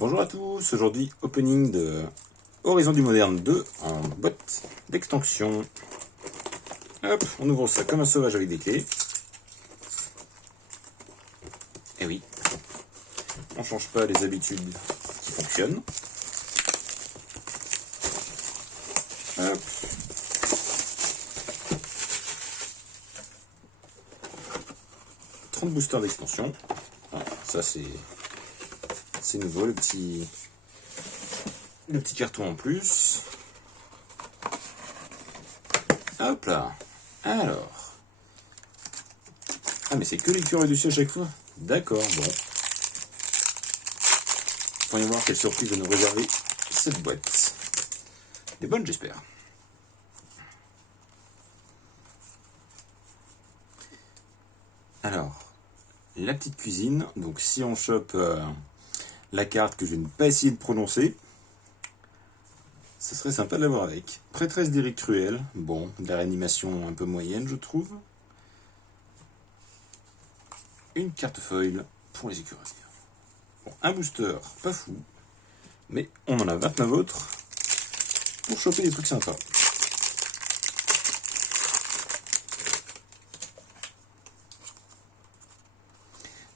Bonjour à tous, aujourd'hui opening de Horizon du Moderne 2 en boîte d'extension. Hop, on ouvre ça comme un sauvage avec des clés. Et oui, on change pas les habitudes qui fonctionnent. Hop. « 30 boosters d'extension. Voilà, ça c'est nouveau, le petit carton en plus. Hop là. Alors. Ah, mais c'est que l'écureuil dessus à chaque fois. D'accord, bon. Voyons voir quelle surprise va nous réserver cette boîte. Des bonnes, j'espère. Alors, la petite cuisine. Donc, si on chope la carte que je vais ne pas essayer de prononcer, ce serait sympa de l'avoir avec. Prêtresse d'Éric Cruel. Bon, de la réanimation un peu moyenne, je trouve. Une carte foil pour les écureuils. Bon, un booster, pas fou. Mais on en a 29 autres pour choper des trucs sympas.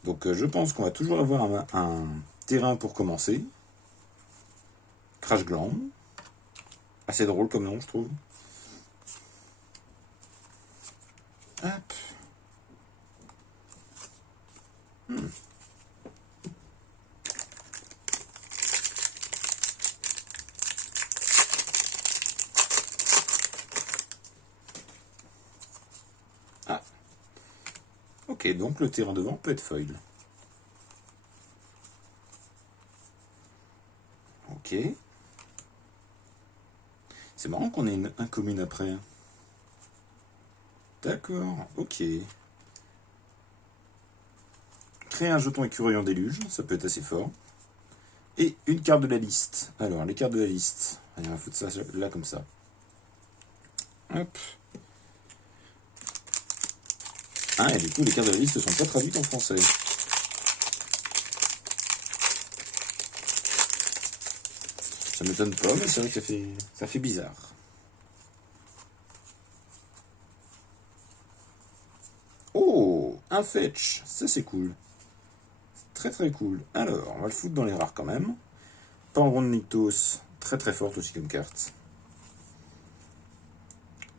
Donc je pense qu'on va toujours avoir un terrain pour commencer. Crash Gland. Assez drôle comme nom, je trouve. Hop. Ah. Ok, donc le terrain devant peut être foil. Ok. C'est marrant qu'on ait un commune après. D'accord, ok. Créer un jeton écureuil en déluge, ça peut être assez fort. Et une carte de la liste. Alors, les cartes de la liste. Allez, on va foutre ça là comme ça. Hop. Ah, et du coup, les cartes de la liste ne sont pas traduites en français. Ça m'étonne pas, mais c'est vrai que ça fait bizarre. Oh, un fetch, ça c'est cool. Très très cool. Alors, on va le foutre dans les rares quand même. Pangron de Nyctos, très très forte aussi comme carte.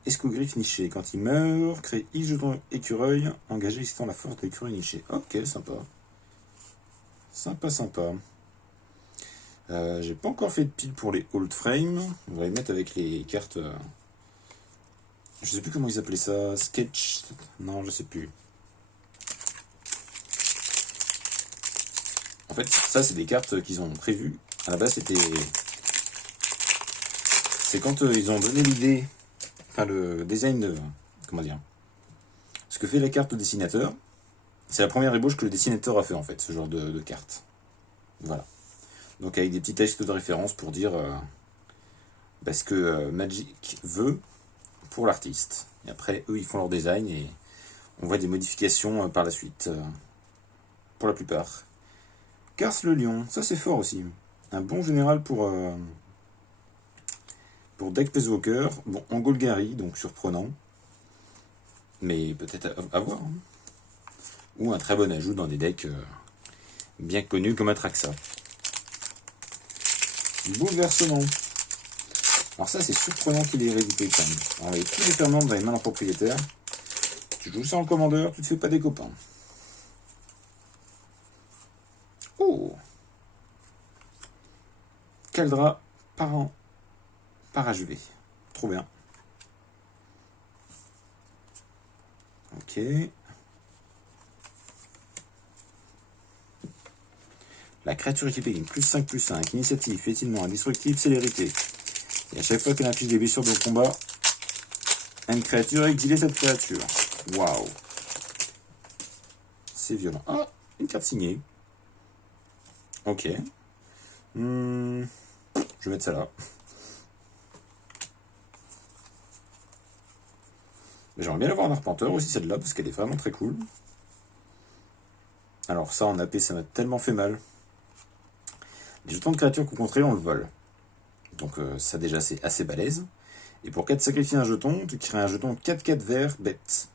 Escogriffe niché, quand il meurt, crée X jetons écureuil, engagé existant la force de l'écureuil niché. Ok, sympa. Sympa, sympa. J'ai pas encore fait de pile pour les old frame. On va les mettre avec les cartes. Je sais plus comment ils appelaient ça. Sketch. Non, je sais plus. En fait, ça, c'est des cartes qu'ils ont prévues. À la base, c'était. C'est quand ils ont donné l'idée. Enfin, le design de. Comment dire. Ce que fait la carte au dessinateur. C'est la première ébauche que le dessinateur a fait, en fait, ce genre de carte. Voilà. Donc avec des petits textes de référence pour dire ce que Magic veut pour l'artiste. Et après, eux, ils font leur design et on voit des modifications par la suite. Pour la plupart. Kars le lion, ça c'est fort aussi. Un bon général pour deck Space Walker. Bon, en Golgari, donc surprenant. Mais peut-être à voir. Hein. Ou un très bon ajout dans des decks bien connus comme Atraxa. Bouleversement. Alors ça, c'est surprenant qu'il ait hérédité quand même. On va tous les ferments dans les mains d'un propriétaire. Tu joues ça en commandeur, tu te fais pas des copains. Oh, Caldra parachevé. Trop bien. Ok. La créature équipée d'une +5/+5, initiative, fétinement, indestructible, célérité. Et à chaque fois qu'elle inflige des blessures de combat à une créature, exiler cette créature. Waouh. C'est violent. Ah, une carte signée. Ok. Je vais mettre ça là. J'aimerais bien l'avoir en arpenteur aussi, celle-là, parce qu'elle est vraiment très cool. Alors ça, en AP, ça m'a tellement fait mal. Les jetons de créatures que vous contrôlez, on le vole. Donc ça déjà c'est assez balèze. Et pour 4 sacrifier un jeton, tu crées un jeton 4-4 vert bête.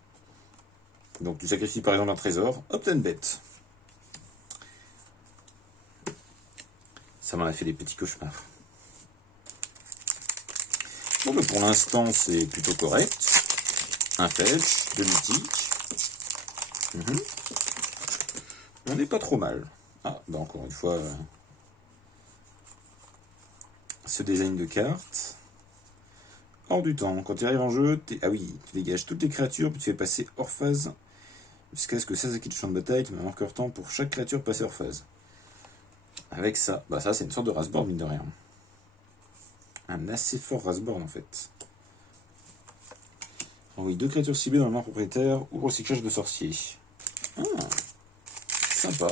Donc tu sacrifies par exemple un trésor, obtiens une bête. Ça m'en a fait des petits cauchemars. Bon, mais pour l'instant, c'est plutôt correct. Un fetch, 2 mythiques. On n'est pas trop mal. Ah, bah encore une fois, ce design de carte. Hors du temps. Quand tu arrives en jeu, ah oui, tu dégages toutes les créatures, puis tu fais passer hors phase. Jusqu'à ce que ça quitte le champ de bataille, tu mets un marqueur temps pour chaque créature passée hors phase. Avec ça, bah ça c'est une sorte de Wrathborn, mine de rien. Un assez fort Wrathborn en fait. Oh oui, 2 créatures ciblées dans le main propriétaire ou recyclage de sorcier. Ah, sympa.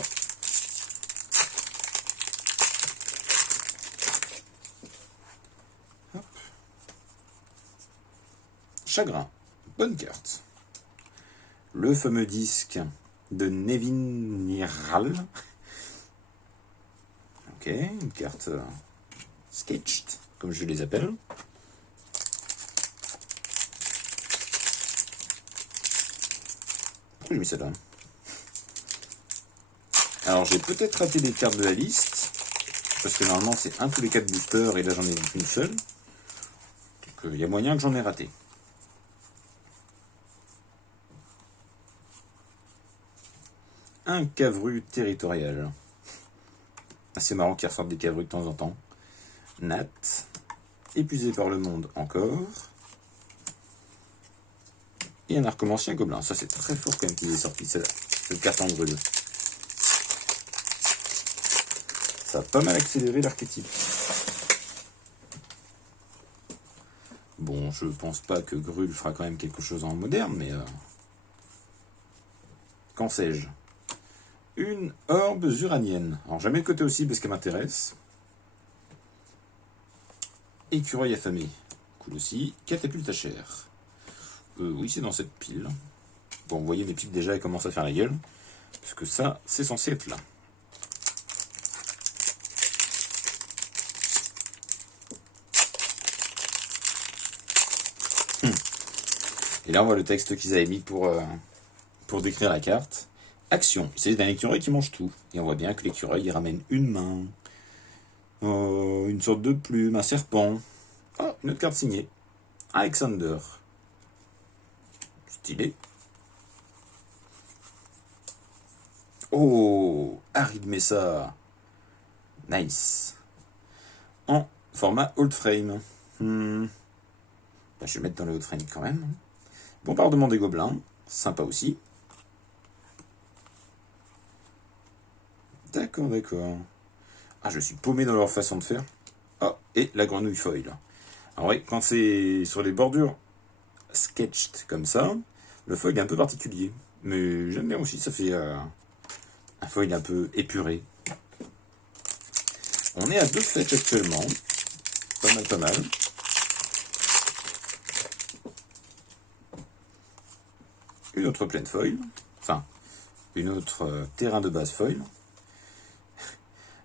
Hop. Chagrin, bonne carte. Le fameux disque de Nevinyrral. Ok, une carte sketched, comme je les appelle. Pourquoi j'ai mis celle-là? Alors j'ai peut-être raté des cartes de la liste, parce que normalement c'est un tous les 4 boosters, et là j'en ai qu'une seule. Donc il y a moyen que j'en ai raté. Un Cavru territorial. C'est marrant qu'ils ressortent des Cavrus de temps en temps. Nat. Épuisé par le monde encore. Et un arcomancien gobelin. Ça c'est très fort quand même qu'il est sorti cette carte en grue. Ça a pas mal accéléré l'archétype. Bon, je pense pas que Grul fera quand même quelque chose en moderne, mais... Qu'en sais-je? Une orbe uranienne. Alors jamais le côté aussi parce qu'elle m'intéresse. Écureuil affamé. Cool aussi. Catapulte à chair. Oui, c'est dans cette pile. Bon, vous voyez mes piles déjà, elles commencent à faire la gueule. Parce que ça, c'est censé être là. Et là, on voit le texte qu'ils avaient mis pour décrire la carte. Action, c'est un écureuil qui mange tout. Et on voit bien que l'écureuil, il ramène une main, une sorte de plume, un serpent. Oh, une autre carte signée. Alexander. Stylé. Oh, Arid Mesa. Nice. En format old frame. Bah, je vais mettre dans le old frame quand même. Bombardement des gobelins. Sympa aussi. D'accord, d'accord. Ah, je suis paumé dans leur façon de faire. Ah, et la grenouille foil. Alors oui, quand c'est sur les bordures sketched comme ça, le foil est un peu particulier. Mais j'aime bien aussi, ça fait un foil un peu épuré. On est à 2 fetch actuellement. Pas mal, pas mal. Une autre pleine foil. Enfin, une autre terrain de base foil.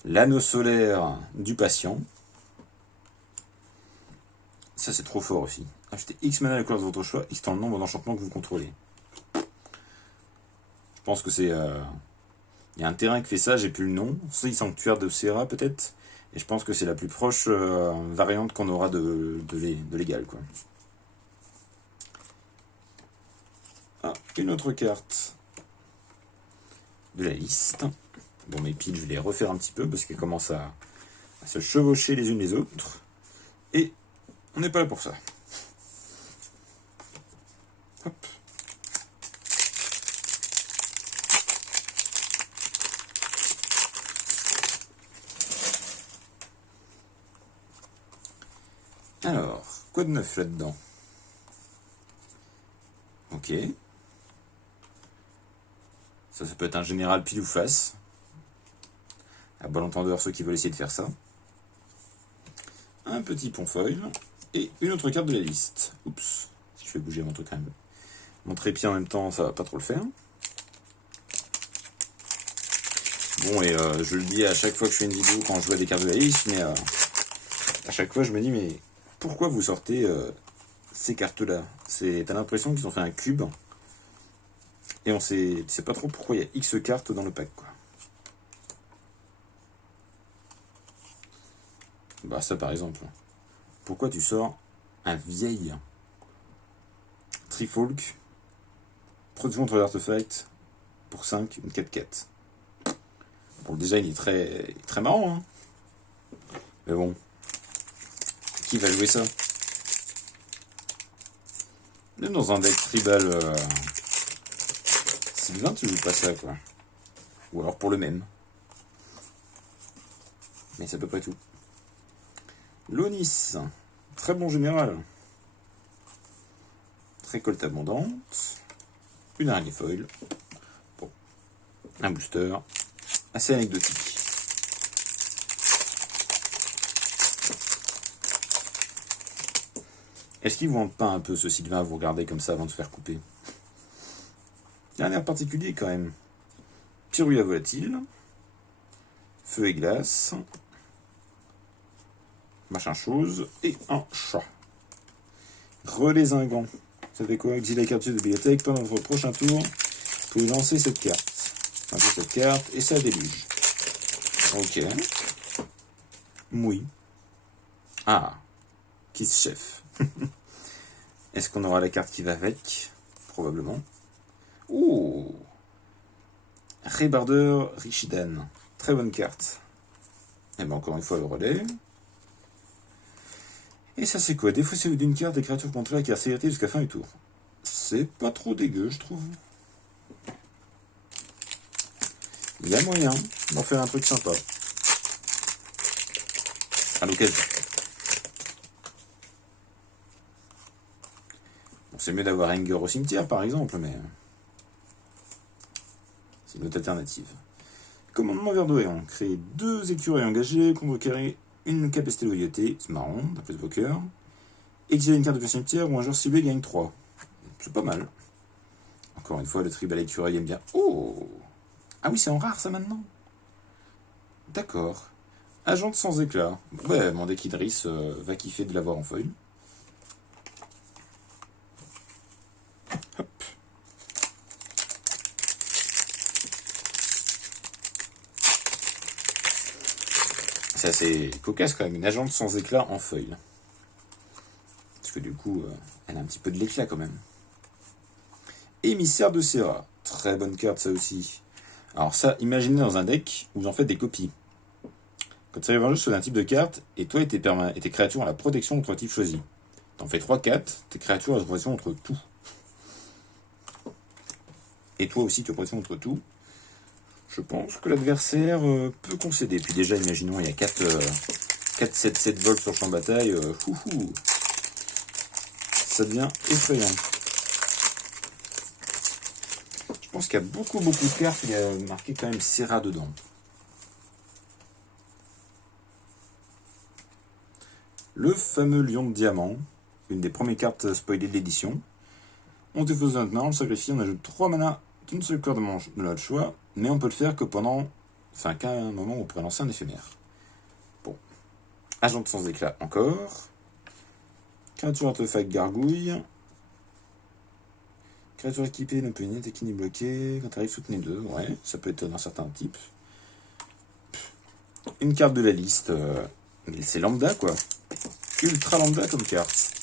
L'anneau solaire du patient. Ça, c'est trop fort aussi. Achetez X mana à la couleur de votre choix, X dans le nombre d'enchantements que vous contrôlez. Je pense que c'est... Il y a un terrain qui fait ça, j'ai plus le nom. C'est Sanctuaire de Serra, peut-être. Et je pense que c'est la plus proche variante qu'on aura de l'égal, quoi. Ah, une autre carte de la liste. Bon, mes piles, je vais les refaire un petit peu parce qu'elles commencent à se chevaucher les unes les autres. Et on n'est pas là pour ça. Hop. Alors, quoi de neuf là-dedans? Ok. Ça peut être un général pile ou face. À bon entendeur, ceux qui veulent essayer de faire ça. Un petit pont foil. Et une autre carte de la liste. Oups. Si je fais bouger mon truc quand même. Mon trépied en même temps, ça va pas trop le faire. Bon, et je le dis à chaque fois que je fais une vidéo quand je vois des cartes de la liste, mais à chaque fois je me dis, mais pourquoi vous sortez ces cartes-là? T'as l'impression qu'ils ont fait un cube, et on sait pas trop pourquoi il y a X cartes dans le pack, quoi. Bah ça par exemple. Pourquoi tu sors un vieil Trifolk, protection contre les artefacts, pour 5, une 4-4. Bon, le design est très marrant, hein. Mais bon, qui va jouer ça? Même dans un deck tribal Sylvain, tu joues pas ça, quoi. Ou alors pour le même. Mais c'est à peu près tout. Lonis, très bon général. Récolte abondante. Une araignée foil. Bon. Un booster. Assez anecdotique. Est-ce qu'ils vous vendent pas un peu ce Sylvain à vous regarder comme ça avant de se faire couper? Il y a un air particulier quand même. Pyrrhia volatile. Feu et glace. Machin chose. Et un chat. Relais Zingant. Ça fait quoi? Exilez la carte de bibliothèque. Pendant votre prochain tour, vous pouvez lancer cette carte. Enfin, cette carte et ça déluge. Ok. Oui. Ah. Kiss Chef. Est-ce qu'on aura la carte qui va avec? Probablement. Ouh. Rébarder Richidan. Très bonne carte. Et bien encore une fois le relais. Et ça c'est quoi? Défausser d'une carte des créatures contrôlées qui a sécurité jusqu'à fin du tour. C'est pas trop dégueu, je trouve. Il y a moyen d'en faire un truc sympa. À l'occasion. Bon, c'est mieux d'avoir Anger au cimetière par exemple, mais c'est une autre alternative. Commandement verdoyant. Créer 2 écureuils engagés, convoquer une capacité de loyauté, c'est marrant, d'après ce poker. Exiler une carte de cimetière ou un joueur ciblé gagne 3. C'est pas mal. Encore une fois, le tribal écureuil aime bien. Oh! Ah oui, c'est en rare ça maintenant? D'accord. Agent sans éclat. Ouais, mon deck Idris va kiffer de l'avoir en feuille. Hop. C'est assez cocasse quand même, une agente sans éclat en feuille. Parce que du coup, elle a un petit peu de l'éclat quand même. Émissaire de Serra. Très bonne carte ça aussi. Alors ça, imaginez dans un deck où vous en faites des copies. Quand tu arrives un jeu sur un type de carte, et toi et tes créatures ont la protection contre le type choisi. T'en fais 3-4, tes créatures ont la protection contre tout. Et toi aussi tu as protection contre tout. Je pense que l'adversaire peut concéder. Puis déjà, imaginons, il y a 4-7-7 volts sur champ de bataille. Ça devient effrayant. Je pense qu'il y a beaucoup de cartes, il y a marqué quand même Serra dedans. Le fameux lion de diamant, une des premières cartes spoilées de l'édition. On défausse maintenant, on le sacrifie, on ajoute 3 mana d'une seule corde de notre choix, mais on peut le faire que pendant. Enfin, qu'à un moment où on pourrait lancer un éphémère. Bon. Agent sans éclat encore. Créature artefact gargouille. Créature équipée ne peut ni attaquer ni bloquer. Quand arrive, soutenez 2. Ouais, ça peut être d'un certain type. Une carte de la liste. C'est lambda, quoi. Ultra lambda comme carte.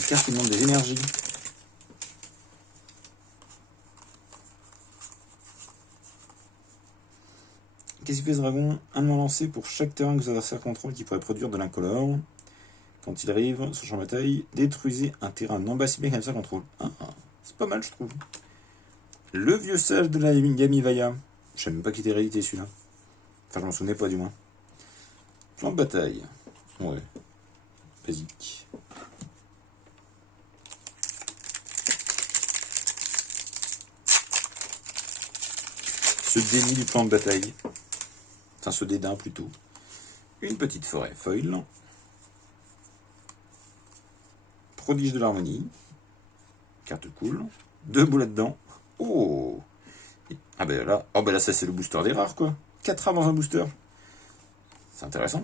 Une carte qui demande des énergies. Qu'est-ce qu'il fait ce dragon? Un moment lancé pour chaque terrain que vos adversaires contrôlent qui pourrait produire de l'incolore. Quand il arrive sur champ de bataille, détruisez un terrain non bas ciblé qu'un adversaire contrôle. Ah, c'est pas mal, je trouve. Le vieux sage de la Yamivaya. Je sais même pas qui était réédité celui-là. Enfin, je m'en souvenais pas du moins. Champ de bataille. Ouais. Basique. Ce déni du plan de bataille. Enfin, ce dédain plutôt. Une petite forêt foil. Prodige de l'harmonie. Carte cool. 2 boulettes dedans. Oh! Ah ben là, oh ben là ça c'est le booster des rares quoi. 4 rares dans un booster. C'est intéressant.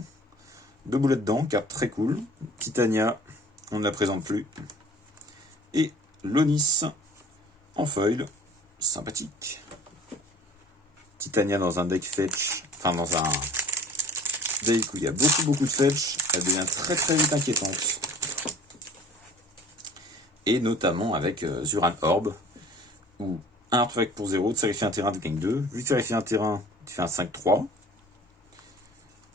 2 boulets dedans, carte très cool. Titania, on ne la présente plus. Et Lonis en foil, sympathique. Titania dans un deck fetch, enfin dans un deck où il y a beaucoup de fetch, elle devient très vite inquiétante. Et notamment avec Zuran Orb, où un artefact pour 0, tu vérifies un terrain, tu gagnes 2. Vu que tu vérifies un terrain, tu fais un 5-3.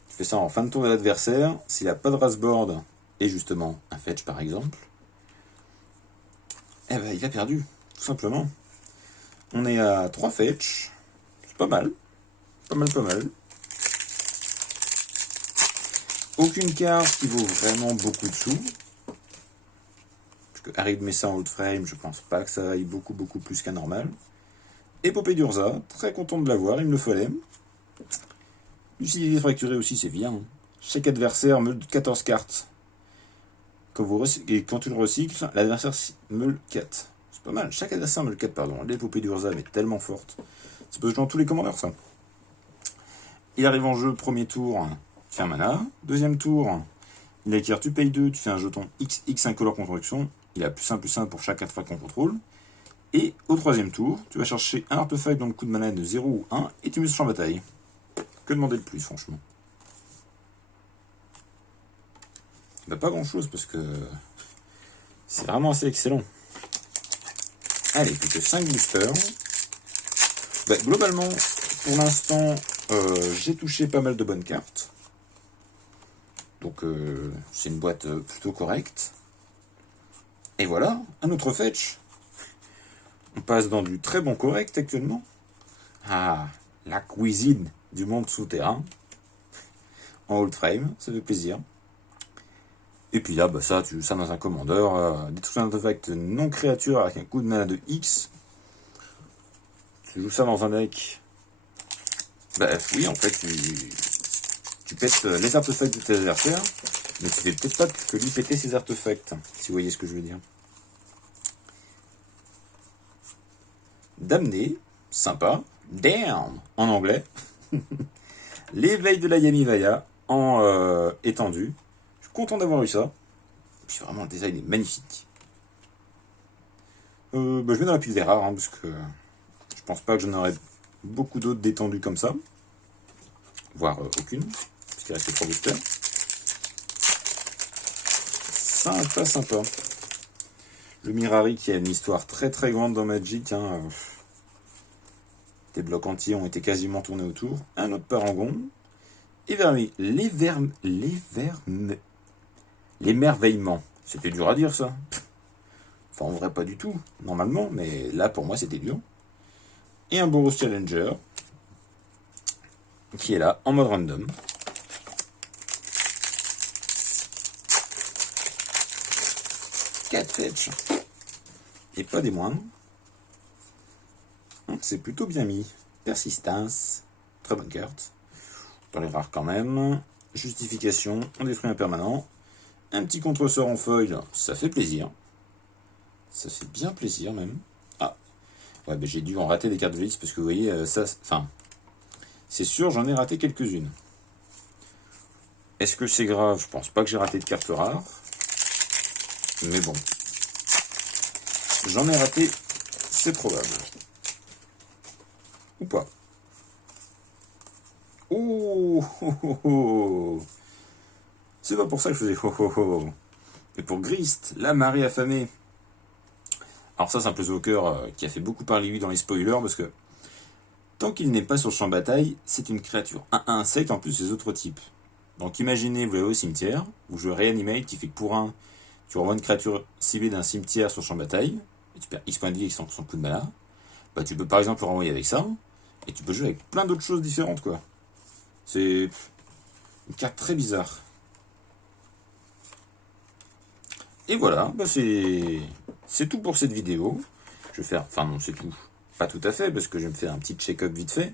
Tu fais ça en fin de tour de l'adversaire. S'il n'a pas de raceboard, et justement un fetch par exemple, eh ben il a perdu, tout simplement. On est à 3 fetch, c'est pas mal. Pas mal. Aucune carte qui vaut vraiment beaucoup de sous. Parce que Arid met ça en haut de frame, je pense pas que ça vaille beaucoup plus qu'un normal. Épopée d'Urza, très content de l'avoir, il me le fallait. Lucidité fracturée aussi, c'est bien. Chaque adversaire meule 14 cartes. Et quand tu le recycles, l'adversaire meule 4. C'est pas mal. Chaque adversaire meule 4, pardon. L'épopée d'Urza est tellement forte. Ça peut se jouer dans tous les commandeurs, ça. Il arrive en jeu, premier tour, tu fais un mana. Deuxième tour, il acquiert, tu payes 2, tu fais un jeton XX incolore construction. Il a +1/+1 pour chaque artefact qu'on contrôle. Et au troisième tour, tu vas chercher un artefact dont le coût de mana est de 0 ou 1 et tu mets sur champ de bataille. Que demander de plus, franchement? Bah, pas grand chose parce que c'est vraiment assez excellent. Allez, plus que 5 boosters. Bah, globalement, pour l'instant, j'ai touché pas mal de bonnes cartes. Donc c'est une boîte plutôt correcte. Et voilà, un autre fetch. On passe dans du très bon correct actuellement. Ah, la cuisine du monde souterrain. En old frame, ça fait plaisir. Et puis là, bah ça, tu joues ça dans un commandeur. Détruire un artefact non créature avec un coût de mana de X. Tu joues ça dans un deck. Bah oui, en fait, tu pètes les artefacts de tes adversaires. Mais tu fais peut-être pas que lui péter ses artefacts. Si vous voyez ce que je veux dire. Damné, sympa. Damn, en anglais. L'éveil de la Yamivaya en étendu. Je suis content d'avoir eu ça. Puis vraiment, le design est magnifique. Bah, je vais dans la pile des rares, hein, parce que je pense pas que j'en aurai beaucoup d'autres détendus comme ça. Voire aucune, puisqu'il reste 3 boosters. Sympa. Le Mirari qui a une histoire très grande dans Magic. Hein, des blocs entiers ont été quasiment tournés autour. Un autre parangon. Et l'émerveillement. C'était dur à dire ça. Enfin, en vrai, pas du tout, normalement, mais là, pour moi, c'était dur. Et un Boros Challenger, qui est là, en mode random. Quatre fetch. Et pas des moindres. C'est plutôt bien mis. Persistance, très bonne carte. Dans les rares quand même. Justification, on détruit un permanent. Un petit contre-sort en foil, ça fait plaisir. Ça fait bien plaisir même. Ah, ouais, ben j'ai dû en rater des cartes de liste parce que vous voyez, ça, enfin, c'est sûr, j'en ai raté quelques-unes. Est-ce que c'est grave? Je pense pas que j'ai raté de cartes rares. Mais bon. J'en ai raté, c'est probable. Ou pas. Oh. C'est pas pour ça que je faisais oh. Et pour Grist, la marée affamée. Alors ça, c'est un Planeswalker qui a fait beaucoup parler lui dans les spoilers, parce que tant qu'il n'est pas sur le champ de bataille, c'est une créature. Un insecte en plus des autres types. Donc imaginez, vous l'avez au cimetière, vous jouez Reanimate qui fait que pour un, tu renvoies une créature ciblée d'un cimetière sur le champ de bataille, et tu perds X points de vie avec son coup de mana. Bah tu peux par exemple le renvoyer avec ça, et tu peux jouer avec plein d'autres choses différentes quoi. C'est une carte très bizarre. Et voilà, bah c'est tout pour cette vidéo. Je vais faire, enfin non c'est tout, pas tout à fait, parce que je vais me faire un petit check-up vite fait,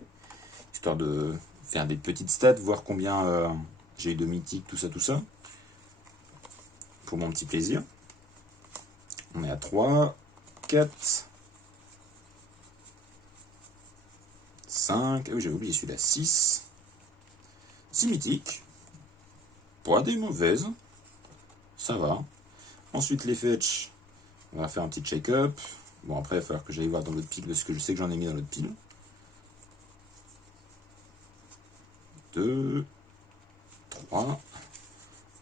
histoire de faire des petites stats, voir combien j'ai eu de mythiques, tout ça, pour mon petit plaisir. On est à 3, 4, 5. Ah oui, j'avais oublié celui-là. 6. 6 mythiques. Pas des mauvaises. Ça va. Ensuite, les fetch. On va faire un petit check-up. Bon, après, il va falloir que j'aille voir dans l'autre pile parce que je sais que j'en ai mis dans l'autre pile. 2. 3.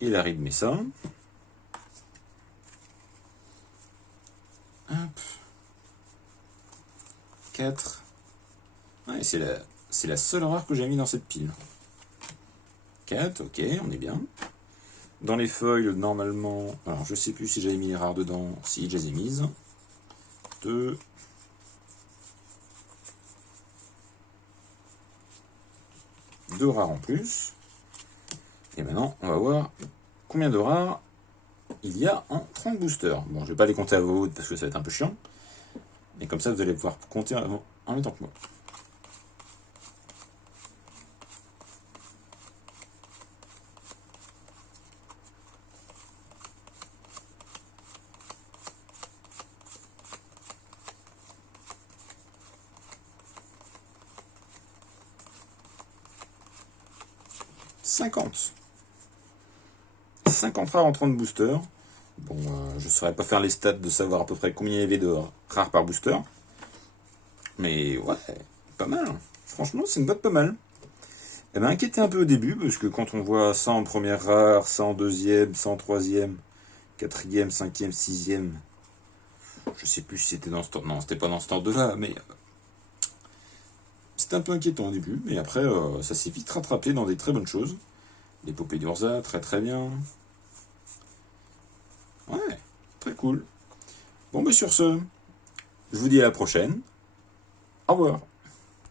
Et la ride met ça. Hop. 4. Ouais, c'est la seule rare que j'ai mis dans cette pile. 4, ok, on est bien. Dans les feuilles, normalement... Alors, je sais plus si j'avais mis les rares dedans. Si, je les ai mises. 2. 2 rares en plus. Et maintenant, on va voir combien de rares il y a en 30 boosters. Bon, je vais pas les compter à voix haute parce que ça va être un peu chiant. Mais comme ça, vous allez pouvoir compter en même temps que moi. « 50 rares en 30 boosters. Bon, je ne saurais pas faire les stats de savoir à peu près combien il y avait de rares par booster. Mais ouais, pas mal. Franchement, c'est une boîte pas mal. Elle m'a inquiété un peu au début, parce que quand on voit 100 en première rare, 100 en deuxième, 100 en troisième, quatrième, cinquième, sixième, je sais plus si c'était dans ce temps. Non, c'était pas dans ce ordre-là, mais c'était un peu inquiétant au début. Mais après, ça s'est vite rattrapé dans des très bonnes choses. L'épopée d'Urza, très très bien. Ouais, très cool. Bon, mais sur ce, je vous dis à la prochaine. Au revoir.